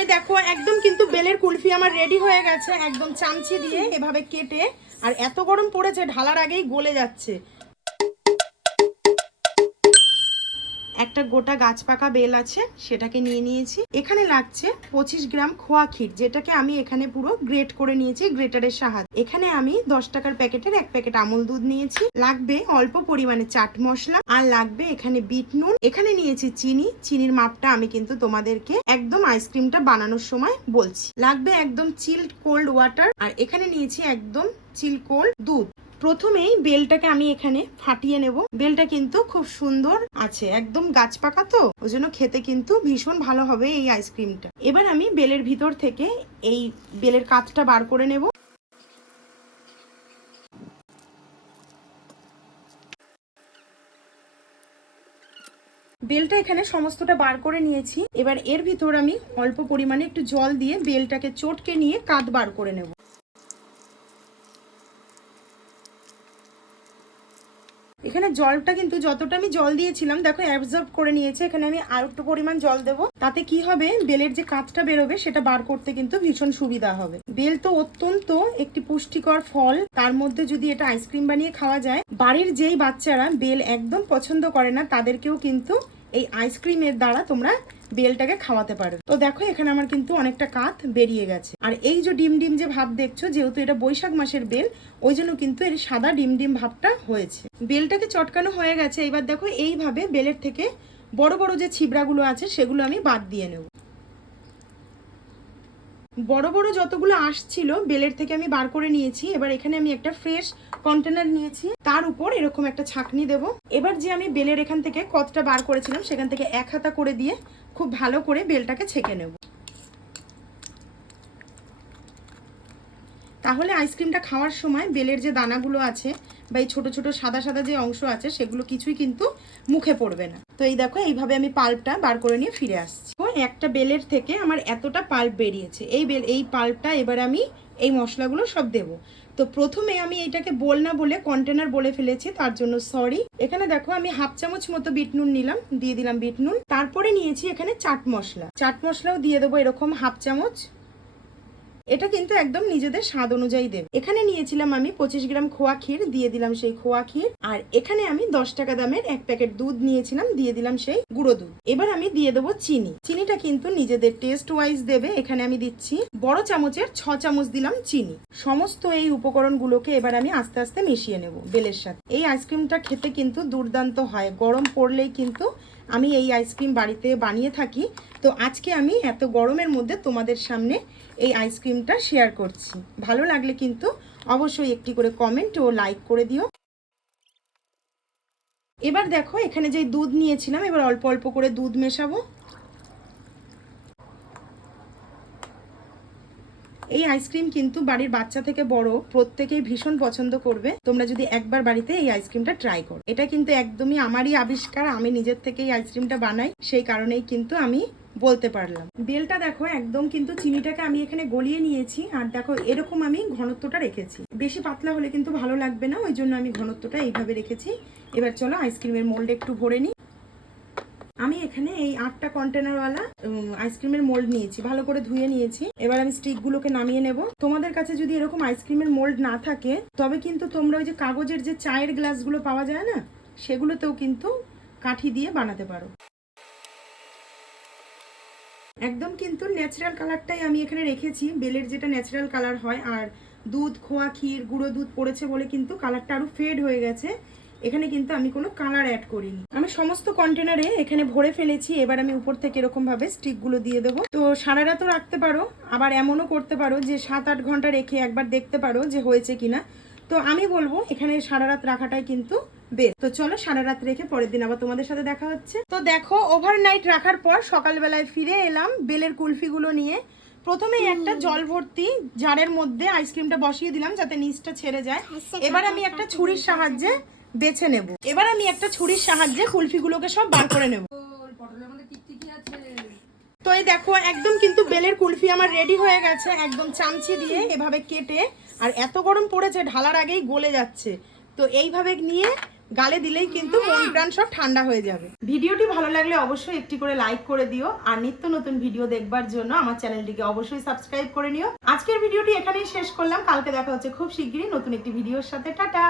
এই দেখো, একদম কিন্তু বেলের কুলফি আমার রেডি হয়ে গেছে, একদম চামচি দিয়ে এভাবে কেটে। আর এত গরম পড়েছে, ঢালার আগেই গলে যাচ্ছে। একটা গোটা গাছ পাকা বেল আছে, সেটাকে নিয়ে নিয়েছি। এখানে লাগছে পঁচিশ গ্রাম খোয়া ক্ষীর, যেটাকে আমি এখানে পুরো গ্রেট করে নিয়েছি গ্রেটারের সাহায্যে। এখানে আমি দশ টাকার প্যাকেটের এক প্যাকেট আমুল দুধ নিয়েছি। লাগবে অল্প পরিমাণে চাট মশলা আর লাগবে এখানে বিট নুন। এখানে নিয়েছি চিনি। চিনির মাপটা আমি কিন্তু তোমাদেরকে একদম আইসক্রিমটা বানানোর সময় বলছি। লাগবে একদম চিল্ড কোল্ড ওয়াটার আর এখানে নিয়েছি একদম চিল কোল্ড দুধ। প্রথমেই বেলটাকে আমি এখানে ফাটিয়ে নেব। বেলটা কিন্তু খুব সুন্দর আছে, একদম গাছ পাকা তো ওই জন্য খেতে কিন্তু ভীষণ ভালো হবে এই আইসক্রিমটা। এবার আমি বেলের ভিতর থেকে এই বেলের কাতটা বার করে নেব। বেলটা এখানে সমস্তটা বার করে নিয়েছি। এবার এর ভিতর আমি অল্প পরিমাণে একটু জল দিয়ে বেলটাকে চটকে নিয়ে কাত বার করে নেব। এখানে জলটা কিন্তু যতটা আমি জল দিয়েছিলাম, দেখো অ্যাবজর্ব করে নিয়েছে। এখানে আমি আর একটু পরিমাণ জল দেবো। তাতে কি হবে? বেলের যে কাঁচটা বেরোবে, সেটা বার করতে কিন্তু ভীষণ সুবিধা হবে। বেল তো অত্যন্ত একটি পুষ্টিকর ফল। তার মধ্যে যদি এটা আইসক্রিম বানিয়ে খাওয়া যায়, বাড়ির যেই বাচ্চারা বেল একদম পছন্দ করে না, তাদেরকেও কিন্তু এই আইসক্রিমের দ্বারা তোমরা বেলটাকে খাওয়াতে পারো। তো দেখো, এখানে আমার কিন্তু অনেকটা কাত বেরিয়ে গেছে। আর এই যে ডিম ডিম যে ভাব দেখছ, যেহেতু এটা বৈশাখ মাসের বেল, ওই জন্য কিন্তু এর সাদা ডিম ডিম ভাবটা হয়েছে। বেলটাকে চটকানো হয়ে গেছে। এবার দেখো, এইভাবে বেলের থেকে বড় বড় যে ছিবড়াগুলো আছে, সেগুলো আমি বাদ দিয়ে নেব। বড় বড় যতগুলো আসছিল, বেলের থেকে আমি বার করে নিয়েছি। এবার এখানে আমি একটা ফ্রেশ কন্টেনার নিয়েছি। তার উপর এরকম একটা ছাঁকনি দেব। এবার যে আমি বেলের এখান থেকে কতটা বার করেছিলাম, সেখান থেকে এক হাতা করে দিয়ে খুব ভালো করে বেলটাকে ছেঁকে নেব। তাহলে আইসক্রিমটা খাওয়ার সময় বেলের যে দানাগুলো আছে বা এই ছোটো ছোটো সাদা সাদা যে অংশ আছে, সেগুলো কিছুই কিন্তু মুখে পড়বে না। তো এই দেখো, এইভাবে আমি পাল্পটা বার করে নিয়ে ফিরে আসছি। একটা বেলের থেকে আমার এতটা পাল্প বেরিয়েছে। এই বেল, এই পাল্পটা এবার আমি এই মশলাগুলো সব দেবো। তো প্রথমে আমি এটাকে বল না বলে কন্টেনার বলে ফেলেছি, তার জন্য সরি। এখানে দেখো, আমি হাফ চামচ মতো বিট নুন নিলাম, দিয়ে দিলাম বিট নুন। তারপরে নিয়েছি এখানে চাট মশলা। চাট মশলাও দিয়ে দেবো এরকম হাফ চামচ। এটা কিন্তু একদম নিজেদের স্বাদ অনুযায়ী দেবে। এখানে নিয়েছিলাম আমি পঁচিশ গ্রাম খোয়া ক্ষীর, দিয়ে দিলাম সেই খোয়া ক্ষীর। আর এখানে আমি দশ টাকা দামের এক প্যাকেট দুধ নিয়েছিলাম, দিয়ে দিলাম সেই গুঁড়ো দুধ। এবার আমি দিয়ে দেবো চিনি। চিনিটা কিন্তু নিজেদের টেস্ট ওয়াইজ দেবে। এখানে আমি দিচ্ছি বড় চামচের ছ চামচ দিলাম চিনি। সমস্ত এই উপকরণগুলোকে এবার আমি আস্তে আস্তে মিশিয়ে নেব বেলের সাথে। এই আইসক্রিমটা খেতে কিন্তু দুর্দান্ত হয়। গরম পড়লেই কিন্তু আমি এই আইসক্রিম বাড়িতে বানিয়ে থাকি। তো আজকে আমি এত গরমের মধ্যে তোমাদের সামনে এই আইসক্রিমটা শেয়ার করছি। ভালো লাগলে কিন্তু অবশ্যই একটি করে কমেন্ট ও লাইক করে দিও। এবার দেখো, এখানে যে দুধ নিয়েছিলাম, এবার অল্প অল্প করে দুধ মেশাবো। এই আইসক্রিম কিন্তু বাড়ির বাচ্চা থেকে বড় প্রত্যেকেই ভীষণ পছন্দ করবে। তোমরা যদি একবার বাড়িতে এই আইসক্রিমটা ট্রাই করো। এটা কিন্তু একদমই আমারই আবিষ্কার, আমি নিজের থেকে এই আইসক্রিমটা বানাই, সেই কারণেই কিন্তু আমি বলতে পারলাম। বেলটা দেখো, একদম কিন্তু চিনিটাকে আমি এখানে গলিয়ে নিয়েছি, আর দেখো এরকম আমি ঘনত্বটা রেখেছি। বেশি পাতলা হলে কিন্তু ভালো লাগবে না, ওই জন্য আমি ঘনত্বটা এইভাবে রেখেছি। এবার চলো আইসক্রিমের মোল্ড একটু ভরে নিই। আমি এখানে এই আটটা কন্টেনারওয়ালা আইসক্রিমের মোল্ড নিয়েছি। ভালো করে ধুয়ে নিয়েছি। এবার আমি স্টিকগুলোকে নামিয়ে নেব। তোমাদের কাছে যদি এরকম আইসক্রিমের মোল্ড না থাকে, তবে কিন্তু তোমরা ওই যে কাগজের যে চায়ের গ্লাসগুলো পাওয়া যায় না, সেগুলোতেও কিন্তু কাঠি দিয়ে বানাতে পারো। একদম কিন্তু ন্যাচারাল কালারটাই আমি এখানে রেখেছি। বেলের যেটা ন্যাচারাল কালার হয়, আর দুধ, খোয়া ক্ষীর, গুঁড়ো দুধ পড়েছে বলে কিন্তু কালারটা আরও ফেড হয়ে গেছে। এখানে কিন্তু আমি কোনো কালার অ্যাড করিনি। আমি সমস্ত কন্টেনারে এখানে ভরে ফেলেছি এবার আমি উপর থেকে এরকম ভাবে স্টিকগুলো দিয়ে দেবো। তো সারা রাতও রাখতে পারো আবার এমনও করতে পারো যে সাত আট ঘণ্টা রেখে একবার দেখতে পারো যে হয়েছে কিনা। তো আমি বলব এখানে সারা রাত রাখাটাই কিন্তু বেশ তো চলো সারা রাত রেখে পরের দিন আবার তোমাদের সাথে দেখা হচ্ছে। তো দেখো ওভারনাইট রাখার পর সকালবেলায় ফিরে এলাম বেলের কুলফিগুলো নিয়ে। প্রথমেই একটা জল ভর্তি জারের মধ্যে আইসক্রিমটা বসিয়ে দিলাম যাতে নিচটা ছেড়ে যায়। এবার আমি একটা ছুরির সাহায্যে বেছে নেব। এবার আমি একটা ছুরির সাহায্যে কুলফিগুলোকে সব বার করে নেব। তো এই দেখো, একদম কিন্তু বেলের কুলফি আমার রেডি হয়ে গেছে, একদম চামচি দিয়ে এভাবে কেটে। আর এত গরম পড়েছে, ঢালার আগেই গলে যাচ্ছে। তো এইভাবে নিয়ে গালে দিলেই কিন্তু মন প্রাণ সব ঠান্ডা হয়ে যাবে। ভিডিওটি ভালো লাগলে অবশ্যই একটি করে লাইক করে দিও। আর নিত্য নতুন ভিডিও দেখবার জন্য আমার চ্যানেলটিকে অবশ্যই সাবস্ক্রাইব করে নিও। আজকের ভিডিওটি এখানেই শেষ করলাম। কালকে দেখা হচ্ছে খুব শিগগিরই নতুন একটি ভিডিওর সাথে। টাটা!